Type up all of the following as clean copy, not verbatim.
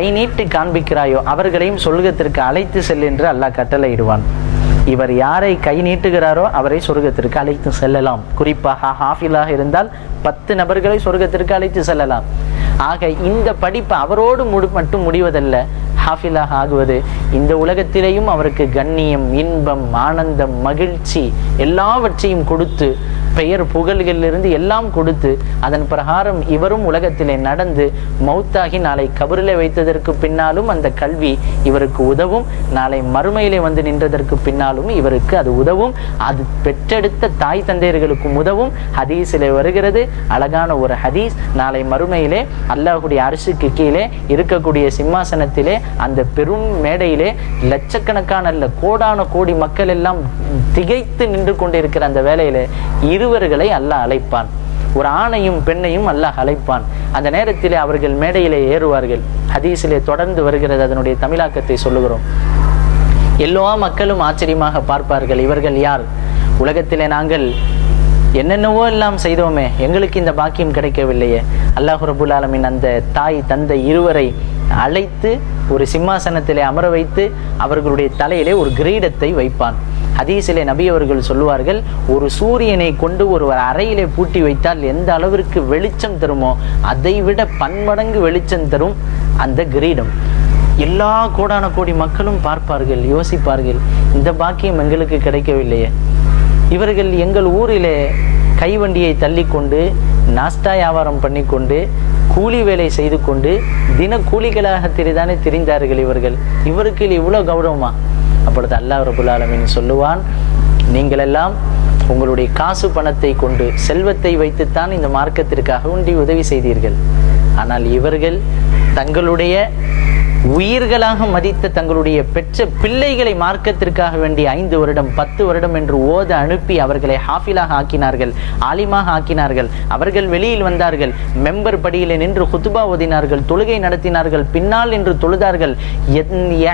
கை நீட்டு காண்பிக்கிறாயோ அவர்களையும் சொர்க்கத்திற்கு அழைத்து செல் என்று அல்லாஹ் கட்டளையிடுவான். இவர் யாரை கை நீட்டுகிறாரோ அவரை சொர்க்கத்திற்கு அழைத்து செல்லலாம். குறிப்பாக ஹாஃபிலாக இருந்தால் 10 நபர்களை சொர்க்கத்திற்கு அழைத்து செல்லலாம். ஆக இந்த படிப்பு அவரோடு மட்டும் முடிவதல்ல. ஹாஃபிலாக ஆகுவது இந்த உலகத்திலேயும் அவருக்கு கண்ணியம், இன்பம், ஆனந்தம், மகிழ்ச்சி எல்லாவற்றையும் கொடுத்து, பெயர் புகழ்களிலிருந்து எல்லாம் கொடுத்து, அதன் பிரகாரம் இவரும் உலகத்திலே நடந்து மௌத்தாகி நாளை கபரிலே வைத்ததற்கு பின்னாலும் அந்த கல்வி இவருக்கு உதவும். நாளை மறுமையிலே வந்து நின்றதற்கு பின்னாலும் இவருக்கு அது உதவும். அது பெற்றெடுத்த தாய் தந்தையர்களுக்கும் உதவும். ஹதீஸிலே வருகிறது, அழகான ஒரு ஹதீஸ். நாளை மறுமையிலே அல்லாஹ்வுடைய அர்ஷுக்கு கீழே இருக்கக்கூடிய சிம்மாசனத்திலே அந்த பெரும் மேடையிலே லட்சக்கணக்கான அல்ல கோடான கோடி மக்கள் எல்லாம் திகைத்து நின்று கொண்டிருக்கிற அந்த வேளையிலே இருவர்களை அல்லாஹ் அழைப்பான். ஒரு ஆணையும் பெண்ணையும் அல்லாஹ் அழைப்பான். அந்த நேரத்திலே அவர்கள் மேடையிலே ஏறுவார்கள். ஹதீஸிலே தொடர்ந்து வருகிறது, அதனுடைய தமிழாக்கத்தை சொல்லுகிறோம். எல்லா மக்களும் ஆச்சரியமாக பார்ப்பார்கள், இவர்கள் யார்? உலகத்திலே நாங்கள் என்னென்னவோ எல்லாம் செய்தோமே, எங்களுக்கு இந்த பாக்கியம் கிடைக்கவில்லையே. அல்லாஹ் ரப்புல் ஆலமீன் அந்த தாய் தந்தை இருவரை அழைத்து ஒரு சிம்மாசனத்திலே அமர வைத்து அவர்களுடைய தலையிலே ஒரு கிரீடத்தை வைப்பான். ஹதீஸிலே நபி அவர்கள் சொல்லுவார்கள், ஒரு சூரியனை கொண்டு ஒரு அறையிலே பூட்டி வைத்தால் எந்த அளவிற்கு வெளிச்சம் தருமோ அதை விட பன்மடங்கு வெளிச்சம் தரும் அந்த கிரீடம். எல்லா கோடான கோடி மக்களும் பார்ப்பார்கள், யோசிப்பார்கள், இந்த பாக்கியம் எங்களுக்கு கிடைக்கவில்லையே. இவர்கள் எங்கள் ஊரிலே கைவண்டியை தள்ளி கொண்டு நாஸ்டா வியாபாரம் பண்ணி கொண்டு கூலி வேலை செய்து கொண்டு தின கூலிகளாக தெரிதானே தெரிந்தார்கள் இவர்கள். இவருக்கு இவ்வளோ கௌரவமா? அப்பொழுது அல்லாஹ் ரப்புல் ஆலமீன் சொல்லுவான், நீங்கள் எல்லாம் உங்களுடைய காசு பணத்தை கொண்டு செல்வத்தை வைத்துத்தான் இந்த மார்க்கத்திற்காக உதவி செய்தீர்கள். ஆனால் இவர்கள் தங்களுடைய உயிர்களாக மதித்த தங்களுடைய பெற்ற பிள்ளைகளை மார்க்கத்திற்காக வேண்டி 5 வருடம் 10 வருடம் என்று ஓத அனுப்பி அவர்களை ஹாஃபிலாக ஆக்கினார்கள், ஆலிமாக ஆக்கினார்கள். அவர்கள் வெளியில் வந்தார்கள், மெம்பர் படியிலே நின்று குத்துபா ஓதினார்கள், தொழுகை நடத்தினார்கள், பின்னால் நின்று தொழுதார்கள்.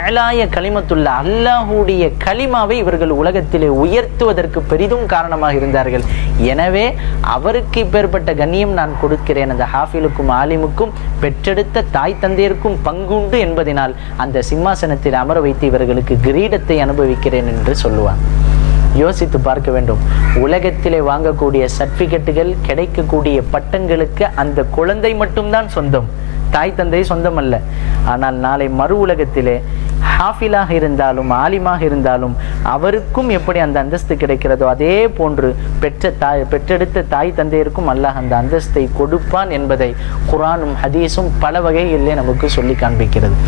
ஏழாய கலிமத்துள்ள அல்லாஹுடைய கலிமாவை இவர்கள் உலகத்திலே உயர்த்துவதற்கு பெரிதும் காரணமாக இருந்தார்கள். எனவே அவருக்கு இப்பேற்பட்ட கண்ணியம் நான் கொடுக்கிறேன். அந்த ஹாஃபிலுக்கும் ஆலிமுக்கும் பெற்றெடுத்த தாய் தந்தையருக்கும் பங்குண்டு என்பதனால் அந்த சிம்மாசனத்தில் அமர வைத்து இவர்களுக்கு கிரீடத்தை அனுபவிக்கிறேன் என்று சொல்லுவான். யோசித்து பார்க்க வேண்டும். உலகத்திலே வாங்கக்கூடிய சர்டிபிகேட்டுகள், கிடைக்கக்கூடிய பட்டங்களுக்கு அந்த குழந்தை மட்டும்தான் சொந்தம், தாய் தந்தை சொந்தம் அல்ல. ஆனால் நாளை மறு உலகத்திலே ஹாஃபிலாக இருந்தாலும் ஆலிமாக இருந்தாலும் அவருக்கும் எப்படி அந்த அந்தஸ்து கிடைக்கிறதோ அதே போன்று பெற்றெடுத்த தாய் தந்தையருக்கும் அல்லாஹ் அந்த அந்தஸ்தை கொடுப்பான் என்பதை குர்ஆனும் ஹதீஸும் பல வகைகளிலே நமக்கு சொல்லி காண்பிக்கிறது.